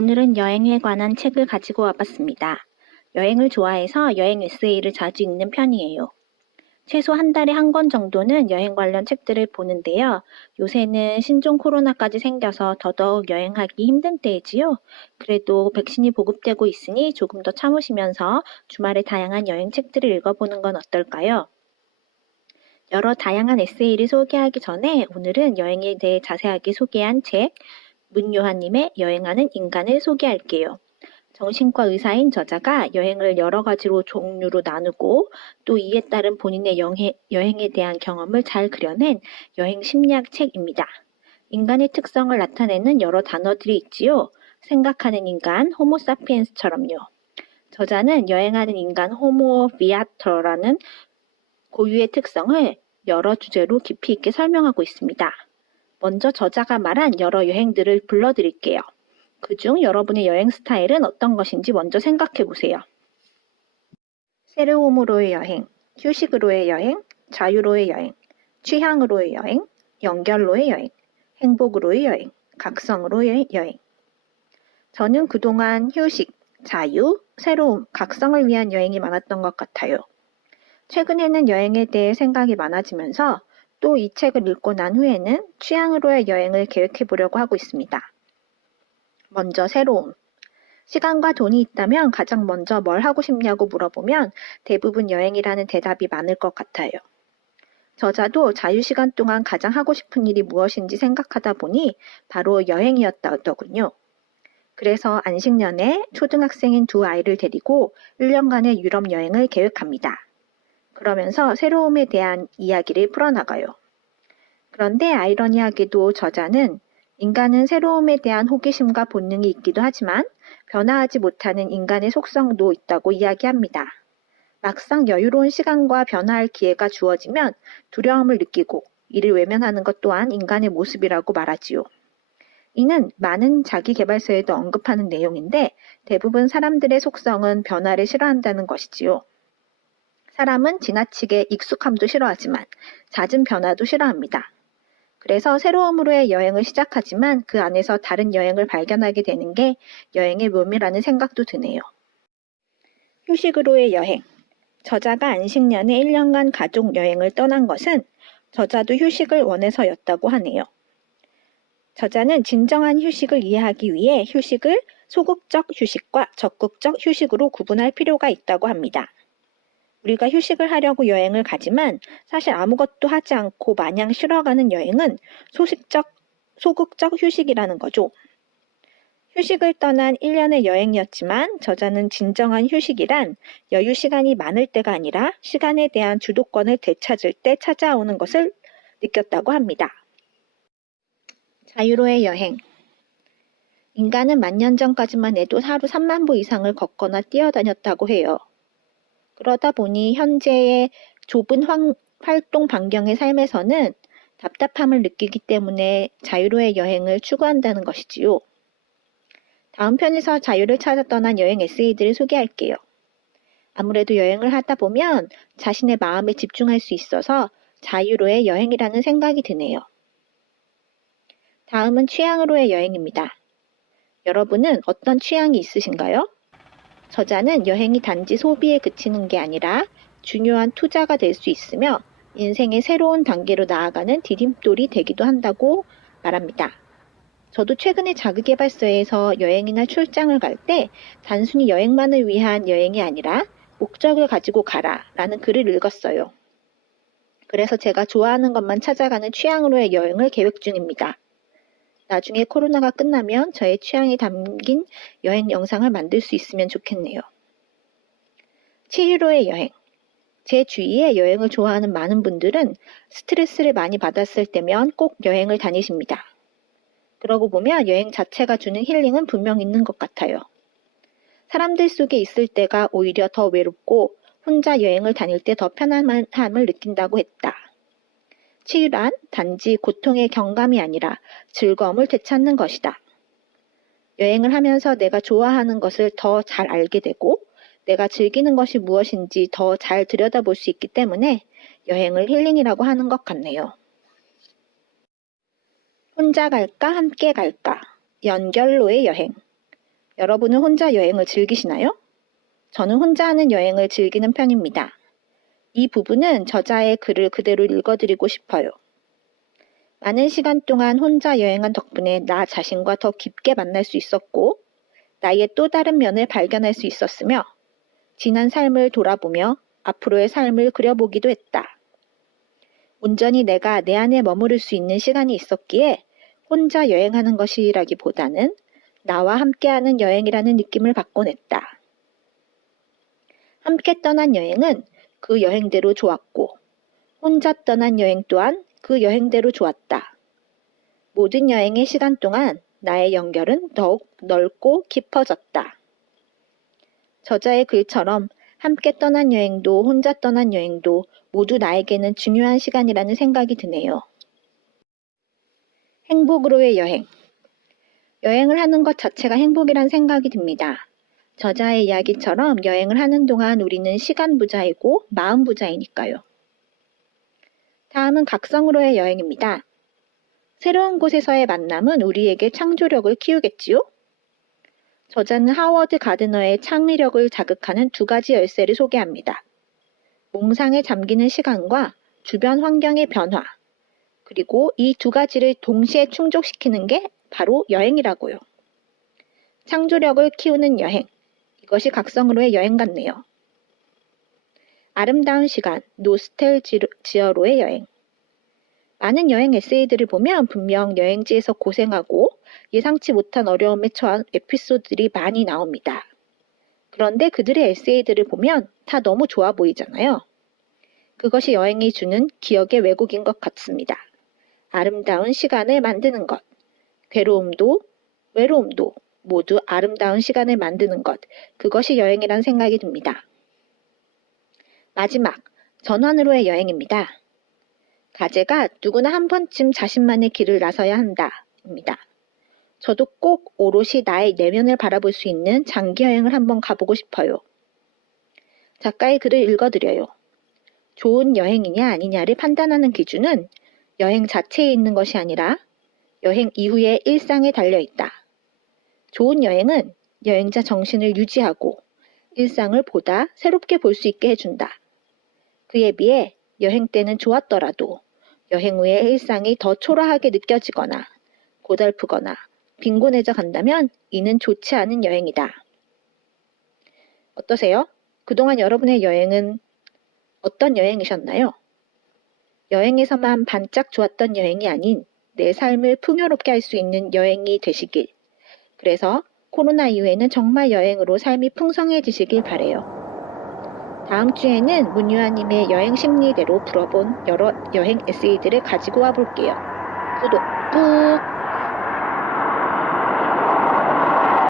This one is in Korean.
오늘은 여행에 관한 책을 가지고 와봤습니다. 여행을 좋아해서 여행 에세이를 자주 읽는 편이에요. 최소 한 달에 한 권 정도는 여행 관련 책들을 보는데요. 요새는 신종 코로나까지 생겨서 더더욱 여행하기 힘든 때이지요. 그래도 백신이 보급되고 있으니 조금 더 참으시면서 주말에 다양한 여행 책들을 읽어보는 건 어떨까요? 여러 다양한 에세이를 소개하기 전에 오늘은 여행에 대해 자세하게 소개한 책, 문요한님의 여행하는 인간을 소개할게요. 정신과 의사인 저자가 여행을 여러 가지로 종류로 나누고 또 이에 따른 본인의 여행에 대한 경험을 잘 그려낸 여행 심리학 책입니다. 인간의 특성을 나타내는 여러 단어들이 있지요. 생각하는 인간, 호모사피엔스처럼요. 저자는 여행하는 인간 호모 비아터라는 고유의 특성을 여러 주제로 깊이 있게 설명하고 있습니다. 먼저 저자가 말한 여러 여행들을 불러드릴게요. 그중 여러분의 여행 스타일은 어떤 것인지 먼저 생각해 보세요. 새로움으로의 여행, 휴식으로의 여행, 자유로의 여행, 취향으로의 여행, 연결로의 여행, 행복으로의 여행, 각성으로의 여행. 저는 그동안 휴식, 자유, 새로움, 각성을 위한 여행이 많았던 것 같아요. 최근에는 여행에 대해 생각이 많아지면서 또 이 책을 읽고 난 후에는 취향으로의 여행을 계획해 보려고 하고 있습니다. 먼저 새로움. 시간과 돈이 있다면 가장 먼저 뭘 하고 싶냐고 물어보면 대부분 여행이라는 대답이 많을 것 같아요. 저자도 자유시간 동안 가장 하고 싶은 일이 무엇인지 생각하다 보니 바로 여행이었다더군요. 그래서 안식년에 초등학생인 두 아이를 데리고 1년간의 유럽 여행을 계획합니다. 그러면서 새로움에 대한 이야기를 풀어나가요. 그런데 아이러니하게도 저자는 인간은 새로움에 대한 호기심과 본능이 있기도 하지만 변화하지 못하는 인간의 속성도 있다고 이야기합니다. 막상 여유로운 시간과 변화할 기회가 주어지면 두려움을 느끼고 이를 외면하는 것 또한 인간의 모습이라고 말하지요. 이는 많은 자기계발서에도 언급하는 내용인데 대부분 사람들의 속성은 변화를 싫어한다는 것이지요. 사람은 지나치게 익숙함도 싫어하지만 잦은 변화도 싫어합니다. 그래서 새로움으로의 여행을 시작하지만 그 안에서 다른 여행을 발견하게 되는 게 여행의 묘미라는 생각도 드네요. 휴식으로의 여행. 저자가 안식년에 1년간 가족 여행을 떠난 것은 저자도 휴식을 원해서였다고 하네요. 저자는 진정한 휴식을 이해하기 위해 휴식을 소극적 휴식과 적극적 휴식으로 구분할 필요가 있다고 합니다. 우리가 휴식을 하려고 여행을 가지만 사실 아무것도 하지 않고 마냥 쉬러가는 여행은 소극적 휴식이라는 거죠. 휴식을 떠난 1년의 여행이었지만 저자는 진정한 휴식이란 여유 시간이 많을 때가 아니라 시간에 대한 주도권을 되찾을 때 찾아오는 것을 느꼈다고 합니다. 자유로의 여행. 인간은 만년 전까지만 해도 하루 3만 보 이상을 걷거나 뛰어다녔다고 해요. 그러다 보니 현재의 좁은 활동 반경의 삶에서는 답답함을 느끼기 때문에 자유로의 여행을 추구한다는 것이지요. 다음 편에서 자유를 찾아 떠난 여행 에세이들을 소개할게요. 아무래도 여행을 하다 보면 자신의 마음에 집중할 수 있어서 자유로의 여행이라는 생각이 드네요. 다음은 취향으로의 여행입니다. 여러분은 어떤 취향이 있으신가요? 저자는 여행이 단지 소비에 그치는 게 아니라 중요한 투자가 될 수 있으며 인생의 새로운 단계로 나아가는 디딤돌이 되기도 한다고 말합니다. 저도 최근에 자기계발서에서 여행이나 출장을 갈 때 단순히 여행만을 위한 여행이 아니라 목적을 가지고 가라 라는 글을 읽었어요. 그래서 제가 좋아하는 것만 찾아가는 취향으로의 여행을 계획 중입니다. 나중에 코로나가 끝나면 저의 취향이 담긴 여행 영상을 만들 수 있으면 좋겠네요. 치유로의 여행. 제 주위에 여행을 좋아하는 많은 분들은 스트레스를 많이 받았을 때면 꼭 여행을 다니십니다. 그러고 보면 여행 자체가 주는 힐링은 분명 있는 것 같아요. 사람들 속에 있을 때가 오히려 더 외롭고 혼자 여행을 다닐 때 더 편안함을 느낀다고 했다. 치유란 단지 고통의 경감이 아니라 즐거움을 되찾는 것이다. 여행을 하면서 내가 좋아하는 것을 더 잘 알게 되고 내가 즐기는 것이 무엇인지 더 잘 들여다볼 수 있기 때문에 여행을 힐링이라고 하는 것 같네요. 혼자 갈까 함께 갈까? 연결로의 여행. 여러분은 혼자 여행을 즐기시나요? 저는 혼자 하는 여행을 즐기는 편입니다. 이 부분은 저자의 글을 그대로 읽어드리고 싶어요. 많은 시간 동안 혼자 여행한 덕분에 나 자신과 더 깊게 만날 수 있었고, 나의 또 다른 면을 발견할 수 있었으며, 지난 삶을 돌아보며 앞으로의 삶을 그려보기도 했다. 온전히 내가 내 안에 머무를 수 있는 시간이 있었기에 혼자 여행하는 것이라기보다는 나와 함께하는 여행이라는 느낌을 받곤 했다. 함께 떠난 여행은 그 여행대로 좋았고, 혼자 떠난 여행 또한 그 여행대로 좋았다. 모든 여행의 시간 동안 나의 연결은 더욱 넓고 깊어졌다. 저자의 글처럼 함께 떠난 여행도 혼자 떠난 여행도 모두 나에게는 중요한 시간이라는 생각이 드네요. 행복으로의 여행. 여행을 하는 것 자체가 행복이란 생각이 듭니다. 저자의 이야기처럼 여행을 하는 동안 우리는 시간 부자이고 마음 부자이니까요. 다음은 각성으로의 여행입니다. 새로운 곳에서의 만남은 우리에게 창조력을 키우겠지요? 저자는 하워드 가드너의 창의력을 자극하는 두 가지 열쇠를 소개합니다. 몽상에 잠기는 시간과 주변 환경의 변화, 그리고 이 두 가지를 동시에 충족시키는 게 바로 여행이라고요. 창조력을 키우는 여행, 이것이 각성으로의 여행 같네요. 아름다운 시간, 노스텔지어로의 여행. 많은 여행 에세이들을 보면 분명 여행지에서 고생하고 예상치 못한 어려움에 처한 에피소드들이 많이 나옵니다. 그런데 그들의 에세이들을 보면 다 너무 좋아 보이잖아요. 그것이 여행이 주는 기억의 왜곡인 것 같습니다. 아름다운 시간을 만드는 것, 괴로움도 외로움도 모두 아름다운 시간을 만드는 것, 그것이 여행이란 생각이 듭니다. 마지막, 전환으로의 여행입니다. 과제가 누구나 한 번쯤 자신만의 길을 나서야 한다입니다. 저도 꼭 오롯이 나의 내면을 바라볼 수 있는 장기 여행을 한번 가보고 싶어요. 작가의 글을 읽어드려요. 좋은 여행이냐 아니냐를 판단하는 기준은 여행 자체에 있는 것이 아니라 여행 이후의 일상에 달려있다. 좋은 여행은 여행자 정신을 유지하고 일상을 보다 새롭게 볼 수 있게 해준다. 그에 비해 여행 때는 좋았더라도 여행 후의 일상이 더 초라하게 느껴지거나 고달프거나 빈곤해져 간다면 이는 좋지 않은 여행이다. 어떠세요? 그동안 여러분의 여행은 어떤 여행이셨나요? 여행에서만 반짝 좋았던 여행이 아닌 내 삶을 풍요롭게 할 수 있는 여행이 되시길. 그래서 코로나 이후에는 정말 여행으로 삶이 풍성해지시길 바래요. 다음 주에는 문유아님의 여행 심리대로 풀어본 여러 여행 에세이들을 가지고 와볼게요. 구독 꾹!